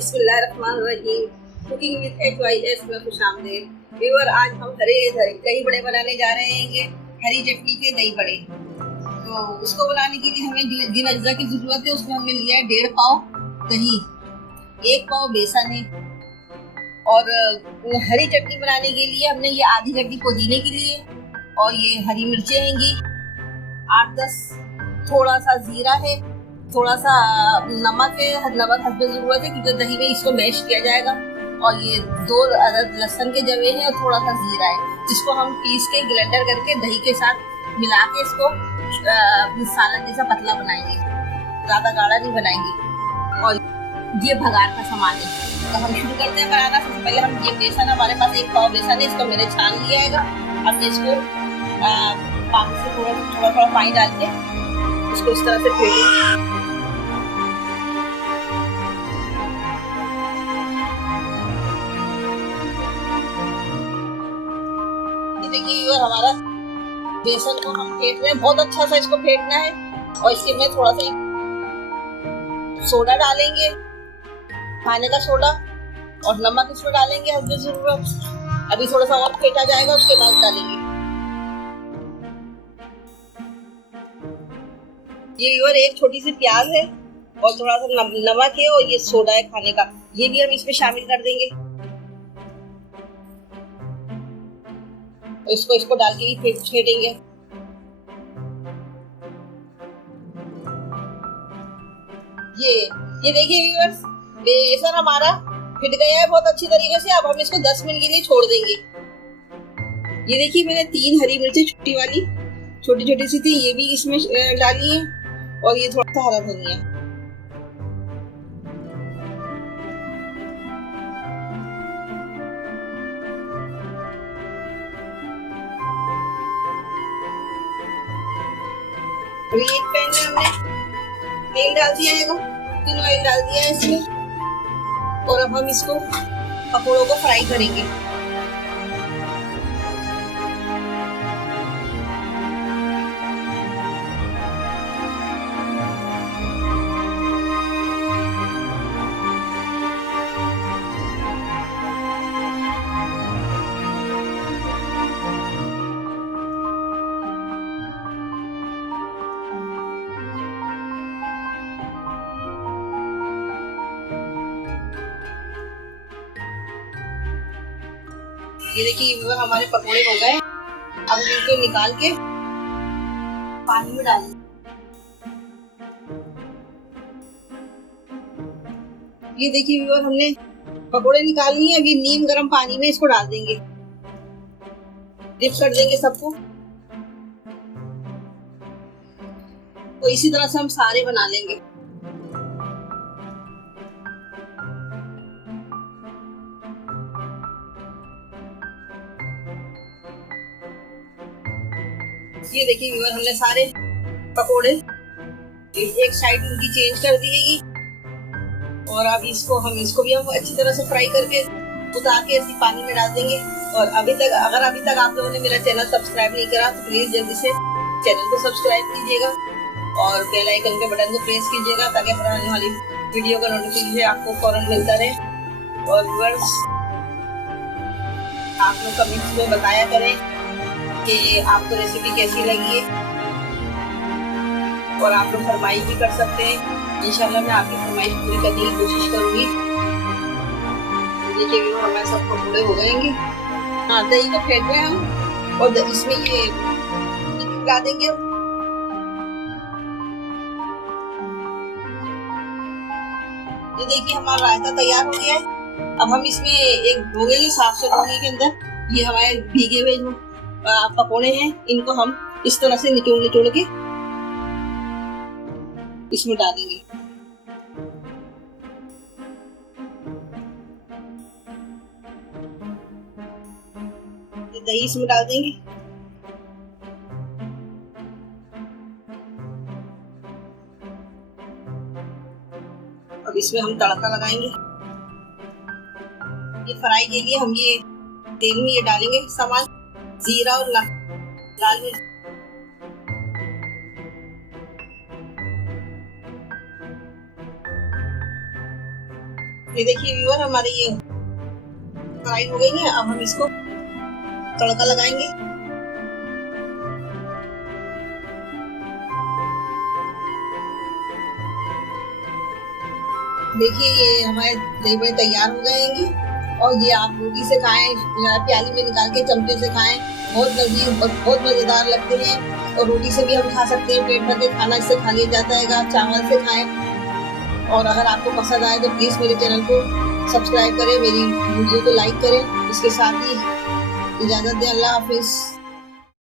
बिस्मिल्लाहिर्रहमानिर्रहीम। Cooking with HYS में खुशामदीद। Viewer, आज हम दही बड़े बनाने जा रहे हैं। हरी चटनी के दही बड़े। तो उसको बनाने के लिए हमें जिन अज्जा की जरूरत है उसमें हमने लिया है 1.5 पाव दही, 1 पाव बेसन है, और हरी चटनी बनाने के लिए हमने ये आधी गड्डी पुदीने के लिए, और ये हरी मिर्चें हैंगी 8-10, थोड़ा सा जीरा है, थोड़ा सा नमक है, नमक हस्बे जरूरत है क्योंकि दही में इसको मैश किया जाएगा, और ये 2 अदद लहसुन के जवे हैं और थोड़ा सा जीरा है, जिसको हम पीस के ग्राइंडर करके दही के साथ मिला के इसको सालन जैसा पतला बनाएंगे, ज्यादा गाढ़ा नहीं बनाएंगे। और ये भगार का सामान है। तो हम शुरू करते हैं बनाना। सबसे पहले हम ये बेसन, हमारे पास 1 पाव बेसन है, इसको मैंने छान लिया है। अब इसको पानी से थोड़ा पानी डाल के इसको इस तरह से फेंटेंगे। देखिए, और हमारा बेसन को हम फेंट रहे हैं, बहुत अच्छा सा इसको फेंटना है। और इसके में थोड़ा सा सोडा डालेंगे, खाने का सोडा, और नमक इसमें डालेंगे हस्बे जरूरत। अभी थोड़ा सा और फेंटा जाएगा, उसके बाद डालेंगे ये। और एक छोटी सी प्याज है और थोड़ा सा नमक है, और ये सोडा है खाने का, ये भी हम इसमें शामिल कर देंगे। इसको डाल के ही फेंटेंगे। ये देखिए व्यूअर्स, बेसन हमारा फिट गया है बहुत अच्छी तरीके से। अब हम इसको 10 मिनट के लिए छोड़ देंगे। ये देखिए, मैंने 3 हरी मिर्ची छोटी वाली, छोटी छोटी सी थी, ये भी इसमें डाली है, और ये थोड़ा सा हरा धनिया। अभी एक पैन में हमने तेल डाल दिया है, कुकिंग ऑयल डाल दिया है इसमें, और अब हम इसको पकौड़ों को फ्राई करेंगे। ये देखिए, वो हमारे पकोड़े हो गए। अब इनको निकाल के पानी में डालेंगे। ये देखिए व्यूअर, हमने पकोड़े निकाल लिए। अभी नीम गर्म पानी में इसको डाल देंगे, डिप कर देंगे सबको। तो इसी तरह से हम सारे बना लेंगे। ये देखिए व्यूअर, हमने सारे पकोड़े एक साइड उनकी चेंज कर दी है, और अब हम इसको भी अच्छी तरह से फ्राई करके उतार के ऐसे पानी में डाल देंगे। और अगर अभी तक आप लोगों ने मेरा चैनल सब्सक्राइब नहीं करा तो प्लीज जल्दी से चैनल को सब्सक्राइब कीजिएगा, और बेल आइकन के बटन को प्रेस कीजिएगा, ताकि आने वाली वीडियो का नोटिफिकेशन आपको फौरन मिलता रहे। और व्यूअर्स, आप लोग कमेंट्स में बताया करें कि आपको रेसिपी कैसी लगी है, और आप लोग फरमाइश भी कर सकते हैं। इंशाल्लाह मैं आपकी फरमाइश पूरी करने की कोशिश करूंगी। देखिए व्यूअर, हमारे सब पकोड़े हो गएंगे। हाँ, दही को फेंट रहे हैं हम, और इसमें ये मिला देंगे। ये देखिए, हमारा रायता तैयार हो गया है। अब हम इसमें एक भोगे के साफ से भोगे के अंदर ये हमारे भीगे हुए जो पकोड़े हैं, इनको हम इस तरह से निचोड़ के इसमें डालेंगे। ये दही इसमें डाल देंगे। अब इसमें हम तड़का लगाएंगे। ये फ्राई के लिए हम ये तेल में ये डालेंगे सामान, जीरा और लाल मिर्च। ये देखिए व्यूअर, हमारी ये फ्राई हो गई है। अब हम इसको तड़का लगाएंगे। देखिए ये हमारे दही बड़े तैयार हो गए हैं और ये आप रोटी से खाएं, प्याली में निकाल के चमचे से खाएं, बहुत लजीज और बहुत मजेदार लगते हैं। और रोटी से भी हम खा सकते हैं, पेट भर के खाना इससे खा लिया जाता है। चावल से खाएं। और अगर आपको पसंद आए तो प्लीज मेरे चैनल को सब्सक्राइब करें, मेरी वीडियो को लाइक करें। इसके साथ ही इजाजत दें। अल्लाह हाफिज।